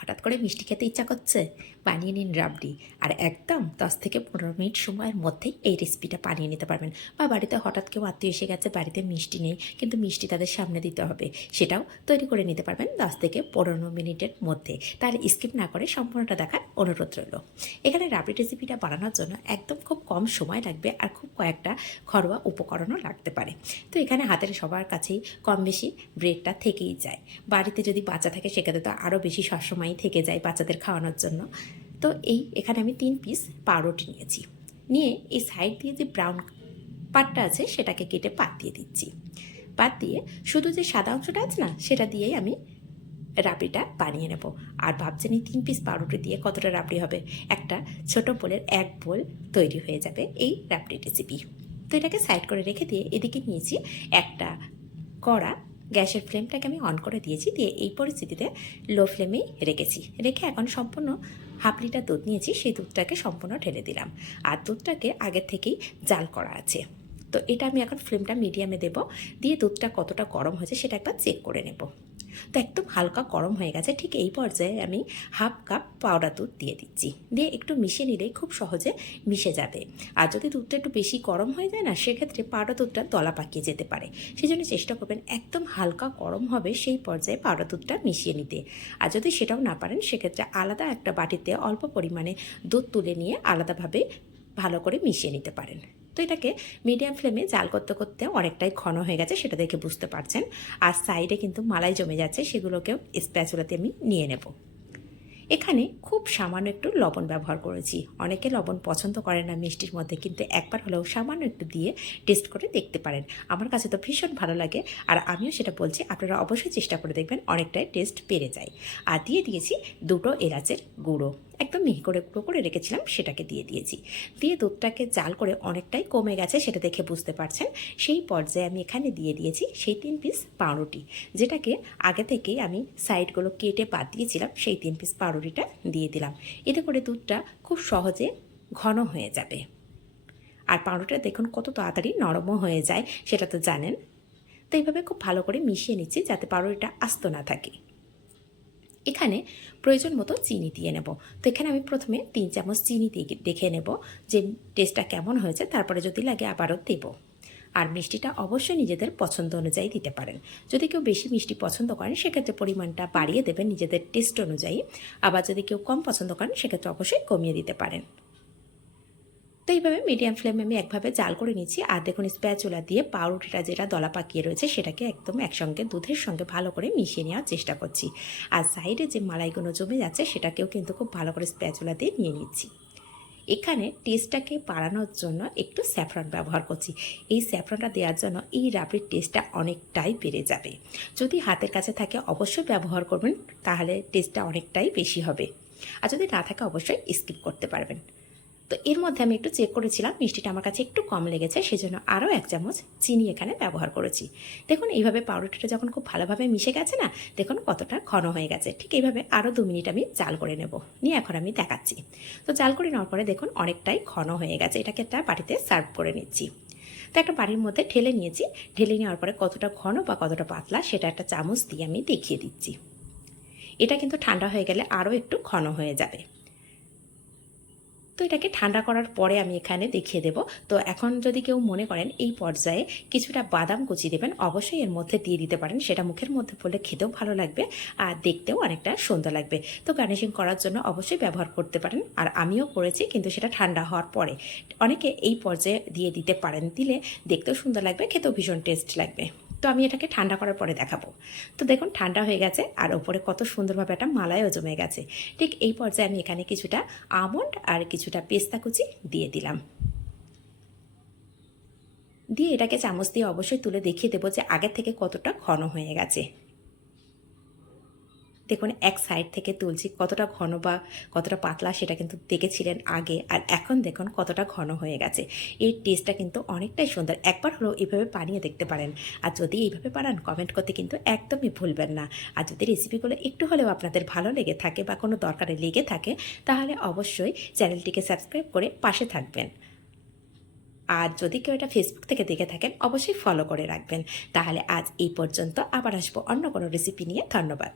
হঠাৎ করে মিষ্টি খেতে ইচ্ছা করছে? বানিয়ে নিন রাবড়ি। আর একদম দশ থেকে পনেরো মিনিট সময়ের মধ্যেই এই রেসিপিটা বানিয়ে নিতে পারবেন। বা বাড়িতে হঠাৎ কেউ আত্মীয় এসে গেছে, বাড়িতে মিষ্টি নেই, কিন্তু মিষ্টি তাদের সামনে দিতে হবে। সেটাও তৈরি করে নিতে পারবেন দশ থেকে পনেরো মিনিটের মধ্যে। তাহলে স্কিপ না করে সম্পূর্ণটা দেখার অনুরোধ রইল। এখানে রাবড়ি রেসিপিটা বানানোর জন্য একদম খুব কম সময় লাগবে আর খুব কয়েকটা ঘরোয়া উপকরণও লাগতে পারে। তো এখানে হাতের সবার কাছেই কম বেশি ব্রেডটা থেকেই যায়। বাড়িতে যদি বাচ্চা থাকে, সেক্ষেত্রে তো আরও বেশি সবসময়ই থেকে যায় বাচ্চাদের খাওয়ানোর জন্য। তো এই, এখানে আমি তিন পিস পাউরুটি নিয়েছি। নিয়ে এই সাইড দিয়ে যে ব্রাউন পাটটা আছে, সেটাকে কেটে পাত দিয়ে দিচ্ছি। পাত দিয়ে শুধু যে সাদা অংশটা আছে না, সেটা দিয়েই আমি রাবড়িটা বানিয়ে নেব। আর ভাবছেন এই তিন পিস পাউরুটি দিয়ে কতটা রাবড়ি হবে? একটা ছোট বোলের এক বোল তৈরি হয়ে যাবে এই রাবড়ি রেসিপি তো এটাকে সাইড করে রেখে দিয়ে এদিকে নিয়েছি একটা কড়া। গ্যাসের ফ্লেমটাকে আমি অন করে দিয়েছি, দিয়ে এই পরিস্থিতিতে লো ফ্লেমেই রেখেছি। রেখে এখন সম্পূর্ণ হাফ লিটার দুধ নিয়েছি, সেই দুধটাকে সম্পূর্ণ ঢেলে দিলাম। আর দুধটাকে আগের থেকেই জাল করা আছে। তো এটা আমি এখন ফ্লেমটা মিডিয়ামে দেব, দিয়ে দুধটা কতটা গরম হয়েছে সেটা একবার চেক করে নেব। তো একদম হালকা গরম হয়ে গেছে। ঠিক এই পর্যায়ে আমি হাফ কাপ পাউডার দুধ দিয়ে দিচ্ছি। দিয়ে একটু মিশিয়ে নিলেই খুব সহজে মিশে যাবে। আর যদি দুধটা একটু বেশি গরম হয়ে যায় না, সেক্ষেত্রে পাউডার দুধটা দলা পাকিয়ে যেতে পারে। সেই জন্য চেষ্টা করবেন একদম হালকা গরম হবে সেই পর্যায়ে পাউডার দুধটা মিশিয়ে নিতে। আর যদি সেটাও না পারেন, সেক্ষেত্রে আলাদা একটা বাটিতে অল্প পরিমাণে দুধ তুলে নিয়ে আলাদাভাবে ভালো করে মিশিয়ে নিতে পারেন। তো এটাকে মিডিয়াম ফ্লেমে জাল করতে করতে অনেকটাই ঘন হয়ে গেছে, সেটা দেখে বুঝতে পারছেন। আর সাইডে কিন্তু মালাই জমে যাচ্ছে, সেগুলোকেও স্প্যাচুলাতে আমি নিয়ে নেব। এখানে খুব সামান্য একটু লবণ ব্যবহার করেছি। অনেকে লবণ পছন্দ করে না মিষ্টির মধ্যে, কিন্তু একবার হলেও সামান্য একটু দিয়ে টেস্ট করে দেখতে পারেন। আমার কাছে তো ভীষণ ভালো লাগে, আর আমিও সেটা বলছি, আপনারা অবশ্যই চেষ্টা করে দেখবেন, অনেকটাই টেস্ট বেড়ে যায়। আর দিয়ে দিয়েছি দুটো এলাচের গুঁড়ো। একদম মিহি করে গুঁড়ো করে রেখেছিলাম, সেটাকে দিয়ে দিয়েছি। দিয়ে দুধটাকে জাল করে অনেকটাই কমে গেছে, সেটা দেখে বুঝতে পারছেন। সেই পর্যায়ে আমি এখানে দিয়ে দিয়েছি সেই তিন পিস পাউরুটি, যেটাকে আগে থেকেই আমি সাইডগুলো কেটে বাদ দিয়েছিলাম, সেই তিন পিস পাউরুটিটা দিয়ে দিলাম। এতে করে দুধটা খুব সহজে ঘন হয়ে যাবে। আর পাউরুটিটা দেখুন কত তাড়াতাড়ি নরমও হয়ে যায়, সেটা তো জানেন। তো এইভাবে খুব ভালো করে মিশিয়ে নিচ্ছি যাতে পাউরুটিটা আস্ত না থাকে। এখানে প্রয়োজন মতো চিনি দিয়ে নেব। তো এখানে আমি প্রথমে তিন চামচ চিনি দিয়ে দেখে নেব যে টেস্টটা কেমন হয়েছে। তারপরে যদি লাগে আবারও দেব। আর মিষ্টিটা অবশ্যই নিজেদের পছন্দ অনুযায়ী দিতে পারেন। যদি কেউ বেশি মিষ্টি পছন্দ করেন, সেক্ষেত্রে পরিমাণটা বাড়িয়ে দেবেন নিজেদের টেস্ট অনুযায়ী। আবার যদি কেউ কম পছন্দ করেন, সেক্ষেত্রে অবশ্যই কমিয়ে দিতে পারেন। তো এইভাবে মিডিয়াম ফ্লেমে আমি একভাবে জাল করে নিচ্ছি আর দেখুন স্প্যাচুলা দিয়ে পাউরুটিটা যেটা দলা পাকিয়ে রয়েছে, সেটাকে একদম একসঙ্গে, দুধের সঙ্গে ভালো করে মিশিয়ে নেওয়ার চেষ্টা করছি। আর সাইডে যে মালাইগুলো জমে যাচ্ছে, সেটাকেও কিন্তু খুব ভালো করে স্প্যাচুলা দিয়ে নিয়ে নিচ্ছি। এখানে টেস্টটাকে বাড়ানোর জন্য একটু স্যাফরন ব্যবহার করছি। এই স্যাফরনটা দেওয়ার জন্য এই রাবড়ির টেস্টটা অনেকটাই বেড়ে যাবে। যদি হাতের কাছে থাকে, অবশ্যই ব্যবহার করবেন, তাহলে টেস্টটা অনেকটাই বেশি হবে। আর যদি না থাকে, অবশ্যই স্কিপ করতে পারবেন। তো এর মধ্যে আমি একটু চেক করেছিলাম, মিষ্টিটা আমার কাছে একটু কম লেগেছে, সেজন্য আরও এক চামচ চিনি এখানে ব্যবহার করেছি। দেখুন, এইভাবে পাউরুটিটা যখন খুব ভালোভাবে মিশে গেছে না, দেখুন কতটা ঘন হয়ে গেছে। ঠিক এইভাবে আরও দু মিনিট আমি চাল করে নেব। নিয়ে এখন আমি দেখাচ্ছি। তো চাল করে নেওয়ার পরে দেখুন, অনেকটাই ঘন হয়ে গেছে। এটাকে একটা বাটিতে সার্ভ করে নিচ্ছি। তো একটা বাড়ির মধ্যে ঢেলে নিয়েছি। ঢেলে নেওয়ার পরে কতটা ঘন বা কতটা পাতলা, সেটা একটা চামচ দিয়ে আমি দেখিয়ে দিচ্ছি। এটা কিন্তু ঠান্ডা হয়ে গেলে আরও একটু ঘন হয়ে যাবে। তো এটাকে ঠান্ডা করার পরে আমি এখানে দেখিয়ে দেব। তো এখন যদি কেউ মনে করেন এই পর্যায়ে কিছুটা বাদাম কুচি দেবেন, অবশ্যই এর মধ্যে দিয়ে দিতে পারেন। সেটা মুখের মধ্যে পড়লে খেতেও ভালো লাগবে আর দেখতেও অনেকটা সুন্দর লাগবে। তো গার্নিশিং করার জন্য অবশ্যই ব্যবহার করতে পারেন আর আমিও করেছি কিন্তু সেটা ঠান্ডা হওয়ার পরে। অনেকে এই পর্যায়ে দিয়ে দিতে পারেন, দিলে দেখতেও সুন্দর লাগবে, খেতেও ভীষণ টেস্ট লাগবে। তো আমি এটাকে ঠান্ডা করার পরে দেখাবো। তো দেখুন, ঠান্ডা হয়ে গেছে আর ওপরে কত সুন্দরভাবে একটা মালায়ও জমে গেছে। ঠিক এই পর্যায়ে আমি এখানে কিছুটা আমন্ড আর কিছুটা পেস্তা কুচি দিয়ে দিলাম। দিয়ে এটাকে চামচ দিয়ে অবশ্যই তুলে দেখিয়ে দেবো যে আগের থেকে কতটা ঘন হয়ে গেছে। দেখুন, এক সাইড থেকে তুলছি কতটা ঘন বা কতটা পাতলা সেটা কিন্তু দেখেছিলেন আগে। আর এখন দেখুন, কতটা ঘন হয়ে গেছে। এই টেস্টটা কিন্তু অনেকটাই সুন্দর। একবার হলেও এইভাবে বানিয়ে দেখতে পারেন। আর যদি এইভাবে পারান কমেন্ট করতে কিন্তু একদমই ভুলবেন না। আর যদি রেসিপিগুলো একটু হলেও আপনাদের ভালো লেগে থাকে বা কোনো দরকারে লেগে থাকে, তাহলে অবশ্যই চ্যানেলটিকে সাবস্ক্রাইব করে পাশে থাকবেন। আর যদি কেউ এটা ফেসবুক থেকে দেখে থাকেন, অবশ্যই ফলো করে রাখবেন। তাহলে আজ এই পর্যন্ত। আবার আসব অন্য কোনো রেসিপি নিয়ে। ধন্যবাদ।